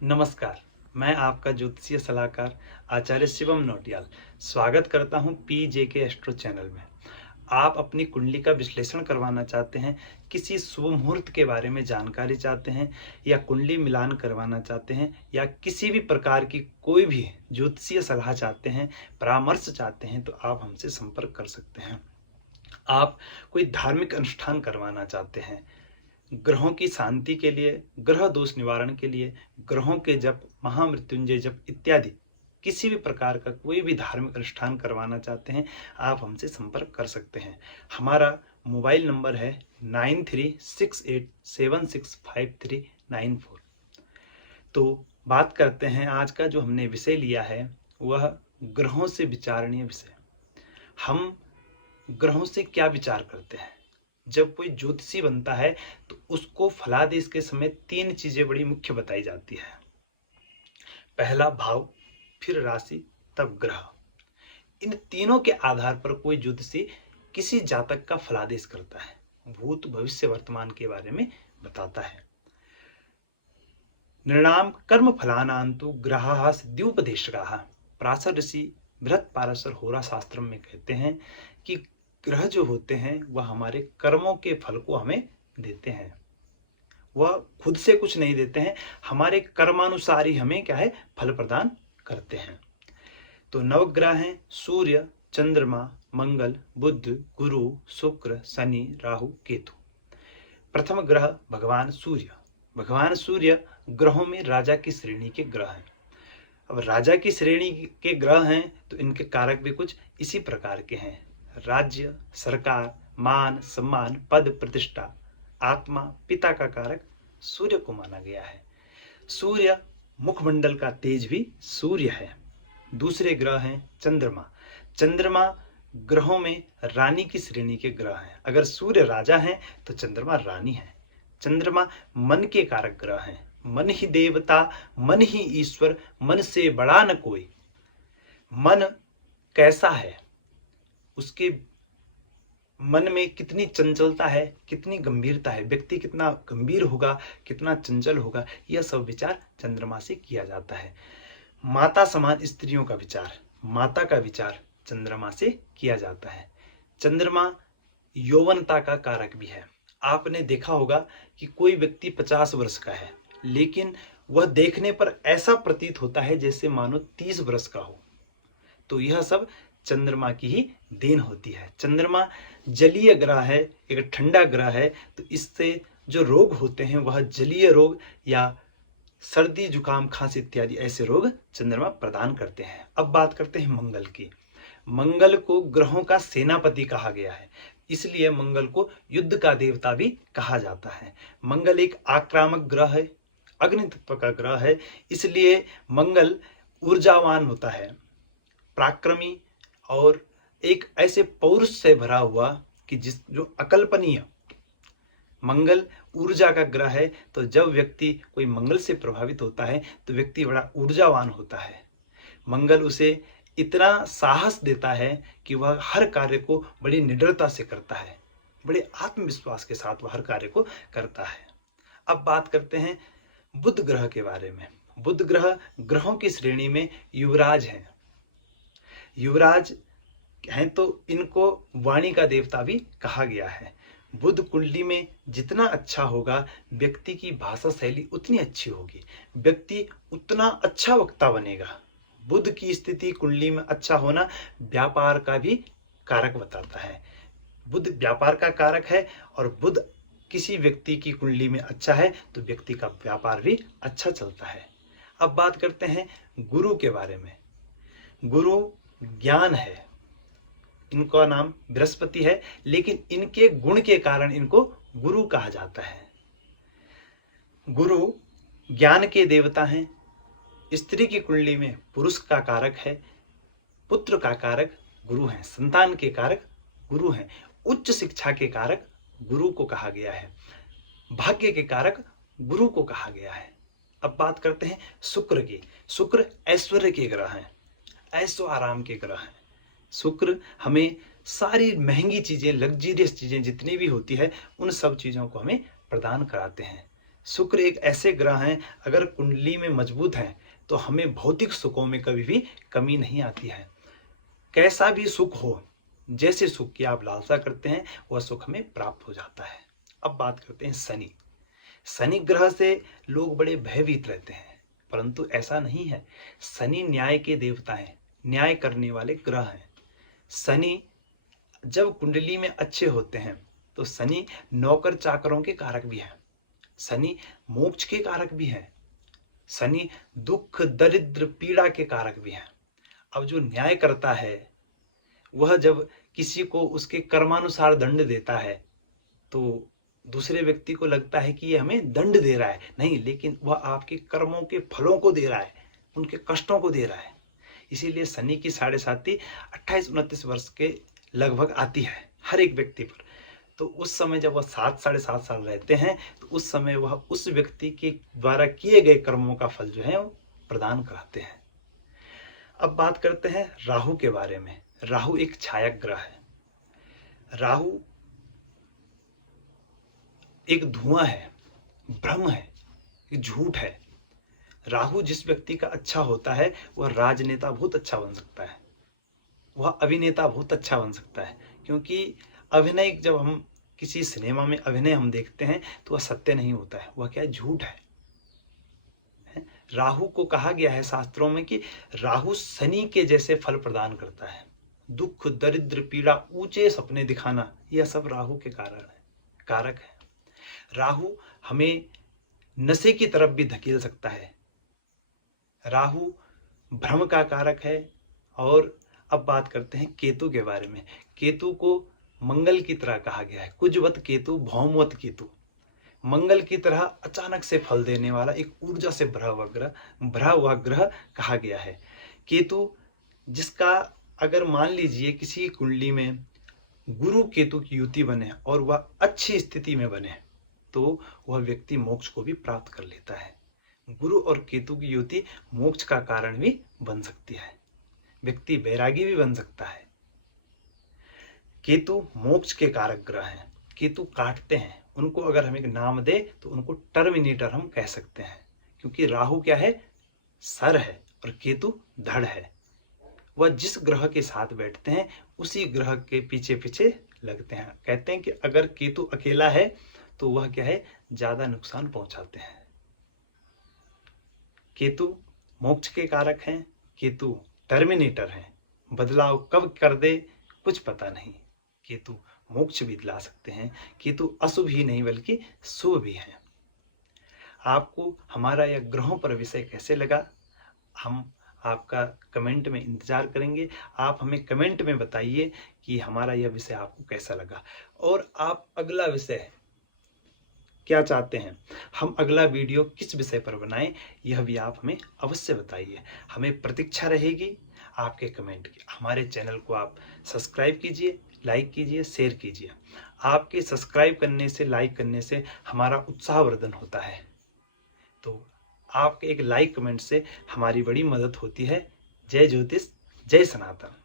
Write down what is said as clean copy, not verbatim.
नमस्कार। मैं आपका ज्योतिषीय सलाहकार आचार्य शिवम नौटियाल स्वागत करता हूं पीजेके एस्ट्रो चैनल में। आप अपनी कुंडली का विश्लेषण करवाना चाहते हैं, किसी शुभ मुहूर्त के बारे में जानकारी चाहते हैं या कुंडली मिलान करवाना चाहते हैं या किसी भी प्रकार की कोई भी ज्योतिषीय सलाह चाहते हैं, परामर्श चाहते हैं, तो आप हमसे संपर्क कर सकते हैं। आप कोई धार्मिक अनुष्ठान करवाना चाहते हैं, ग्रहों की शांति के लिए, ग्रह दोष निवारण के लिए, ग्रहों के जप, महामृत्युंजय जप इत्यादि किसी भी प्रकार का कोई भी धार्मिक अनुष्ठान करवाना चाहते हैं, आप हमसे संपर्क कर सकते हैं। हमारा मोबाइल नंबर है 9368765394। तो बात करते हैं, आज का जो हमने विषय लिया है वह ग्रहों से विचारणीय विषय। हम ग्रहों से क्या विचार करते हैं? जब कोई ज्योतिषी बनता है तो उसको फलादेश के समय 3 चीजें बड़ी मुख्य बताई जाती है। पहला भाव, फिर राशि, तब ग्रह। इन तीनों के आधार पर कोई ज्योतिषी किसी जातक का फलादेश करता है, भूत भविष्य वर्तमान के बारे में बताता है। निर्णाम कर्म फलानांतु ग्रहाः सिद्ध्युपदेशकाः। पराशर ऋषि बृहत पाराशर होरा शास्त्र में कहते हैं कि ग्रह जो होते हैं वह हमारे कर्मों के फल को हमें देते हैं। वह खुद से कुछ नहीं देते हैं, हमारे कर्मानुसार ही हमें क्या है, फल प्रदान करते हैं। तो नवग्रह हैं सूर्य, चंद्रमा, मंगल, बुध, गुरु, शुक्र, शनि, राहु, केतु। प्रथम ग्रह भगवान सूर्य। भगवान सूर्य ग्रहों में राजा की श्रेणी के ग्रह हैं। अब राजा की श्रेणी के ग्रह हैं तो इनके कारक भी कुछ इसी प्रकार के हैं। राज्य, सरकार, मान, सम्मान, पद, प्रतिष्ठा, आत्मा, पिता का कारक सूर्य को माना गया है। सूर्य मुखमंडल का तेज भी सूर्य है। दूसरे ग्रह हैं चंद्रमा। चंद्रमा ग्रहों में रानी की श्रेणी के ग्रह हैं। अगर सूर्य राजा है तो चंद्रमा रानी है। चंद्रमा मन के कारक ग्रह हैं। मन ही देवता, मन ही ईश्वर, मन से बड़ा न कोई। मन कैसा है, उसके मन में कितनी चंचलता है, कितनी गंभीरता है, व्यक्ति कितना गंभीर होगा, कितना चंचल होगा, यह सब विचार चंद्रमा से किया जाता है। माता समान स्त्रियों का विचार, माता का विचार चंद्रमा से किया जाता है। चंद्रमा यौवनता का कारक भी है। आपने देखा होगा कि कोई व्यक्ति 50 वर्ष का है लेकिन वह देखने पर ऐसा प्रतीत होता है जैसे मानो 30 वर्ष का हो। तो यह सब चंद्रमा की ही देन होती है। चंद्रमा जलीय ग्रह है, एक ठंडा ग्रह है, तो इससे जो रोग होते हैं वह जलीय रोग या सर्दी, जुकाम, खांसी इत्यादि ऐसे रोग चंद्रमा प्रदान करते हैं। अब बात करते हैं मंगल की। मंगल को ग्रहों का सेनापति कहा गया है, इसलिए मंगल को युद्ध का देवता भी कहा जाता है। मंगल एक आक्रामक ग्रह है, अग्नि तत्व का ग्रह है, इसलिए मंगल ऊर्जावान होता है, पराक्रमी और एक ऐसे पौरुष से भरा हुआ कि जो अकल्पनीय। मंगल ऊर्जा का ग्रह है, तो जब व्यक्ति कोई मंगल से प्रभावित होता है तो व्यक्ति बड़ा ऊर्जावान होता है। मंगल उसे इतना साहस देता है कि वह हर कार्य को बड़ी निडरता से करता है, बड़े आत्मविश्वास के साथ वह हर कार्य को करता है। अब बात करते हैं बुध ग्रह के बारे में। बुध ग्रह ग्रहों की श्रेणी में युवराज हैं। युवराज हैं तो इनको वाणी का देवता भी कहा गया है। बुध कुंडली में जितना अच्छा होगा, व्यक्ति की भाषा शैली उतनी अच्छी होगी, व्यक्ति उतना अच्छा वक्ता बनेगा। बुध की स्थिति कुंडली में अच्छा होना व्यापार का भी कारक बताता है। बुध व्यापार का कारक है और बुध किसी व्यक्ति की कुंडली में अच्छा है तो व्यक्ति का व्यापार भी अच्छा चलता है। अब बात करते हैं गुरु के बारे में। गुरु ज्ञान है, इनका नाम बृहस्पति है, लेकिन इनके गुण के कारण इनको गुरु कहा जाता है। गुरु ज्ञान के देवता हैं। स्त्री की कुंडली में पुरुष का कारक है, पुत्र का कारक गुरु है, संतान के कारक गुरु हैं, उच्च शिक्षा के कारक गुरु को कहा गया है, भाग्य के कारक गुरु को कहा गया है। अब बात करते हैं शुक्र की। शुक्र ऐश्वर्य के ग्रह हैं, ऐशो आराम के ग्रह हैं। शुक्र हमें सारी महंगी चीजें, लग्जरियस चीजें जितनी भी होती है उन सब चीजों को हमें प्रदान कराते हैं। शुक्र एक ऐसे ग्रह हैं, अगर कुंडली में मजबूत हैं तो हमें भौतिक सुखों में कभी भी कमी नहीं आती है। कैसा भी सुख हो, जैसे सुख की आप लालसा करते हैं वह सुख हमें प्राप्त हो जाता है। अब बात करते हैं शनि। शनि ग्रह से लोग बड़े भयभीत रहते हैं, परंतु ऐसा नहीं है। शनि न्याय के देवता हैं, न्याय करने वाले ग्रह हैं। शनि जब कुंडली में अच्छे होते हैं तो शनि नौकर चाकरों के कारक भी हैं, शनि मोक्ष के कारक भी हैं, शनि दुख दरिद्र पीड़ा के कारक भी हैं। अब जो न्याय करता है वह जब किसी को उसके कर्मानुसार दंड देता है तो दूसरे व्यक्ति को लगता है कि ये हमें दंड दे रहा है, नहीं, लेकिन वह आपके कर्मों के फलों को दे रहा है, उनके कष्टों को दे रहा है। इसीलिए शनि की साढ़े साती 28-29 वर्ष के लगभग आती है हर एक व्यक्ति पर। तो उस समय जब वह 7 साढ़े 7 साल रहते हैं तो उस समय वह उस व्यक्ति के द्वारा किए गए कर्मों का फल जो है वो प्रदान कराते हैं। अब बात करते हैं राहु के बारे में। राहु एक छायक ग्रह है। राहु एक धुआं है, भ्रम है, झूठ है। राहु जिस व्यक्ति का अच्छा होता है वह राजनेता बहुत अच्छा बन सकता है, वह अभिनेता बहुत अच्छा बन सकता है, क्योंकि अभिनय जब हम किसी सिनेमा में अभिनय हम देखते हैं तो वह सत्य नहीं होता है, वह क्या है, झूठ है। राहु को कहा गया है शास्त्रों में कि राहु शनि के जैसे फल प्रदान करता है। दुख दरिद्र पीड़ा ऊंचे सपने दिखाना, यह सब राहु के कारक है। राहु हमें नशे की तरफ भी धकेल सकता है। राहु भ्रम का कारक है। और अब बात करते हैं केतु के बारे में। केतु को मंगल की तरह कहा गया है, कुजवत केतु भौमवत केतु, मंगल की तरह अचानक से फल देने वाला एक ऊर्जा से भरा हुआ ग्रह कहा गया है। केतु जिसका अगर मान लीजिए किसी कुंडली में गुरु केतु की युति बने और वह अच्छी स्थिति में बने तो वह व्यक्ति मोक्ष को भी प्राप्त कर लेता है। गुरु और केतु की युति मोक्ष का कारण भी बन सकती है, व्यक्ति बैरागी भी बन सकता है। केतु मोक्ष के कारक ग्रह हैं। केतु काटते हैं, उनको अगर हम एक नाम दे तो उनको टर्मिनेटर हम कह सकते हैं, क्योंकि राहु क्या है, सर है, और केतु धड़ है। वह जिस ग्रह के साथ बैठते हैं उसी ग्रह के पीछे पीछे लगते हैं। कहते हैं कि अगर केतु अकेला है तो वह क्या है, ज्यादा नुकसान पहुंचाते हैं। केतु मोक्ष के कारक हैं, केतु टर्मिनेटर हैं, बदलाव कब कर दे कुछ पता नहीं। केतु मोक्ष भी दिला सकते हैं। केतु अशुभ ही नहीं बल्कि शुभ भी है। आपको हमारा यह ग्रहों पर विषय कैसे लगा, हम आपका कमेंट में इंतजार करेंगे। आप हमें कमेंट में बताइए कि हमारा यह विषय आपको कैसा लगा और आप अगला विषय क्या चाहते हैं, हम अगला वीडियो किस विषय पर बनाएं, यह भी आप हमें अवश्य बताइए। हमें प्रतीक्षा रहेगी आपके कमेंट की। हमारे चैनल को आप सब्सक्राइब कीजिए, लाइक कीजिए, शेयर कीजिए। आपके सब्सक्राइब करने से, लाइक करने से हमारा उत्साहवर्धन होता है। तो आपके एक लाइक कमेंट से हमारी बड़ी मदद होती है। जय ज्योतिष, जय सनातन।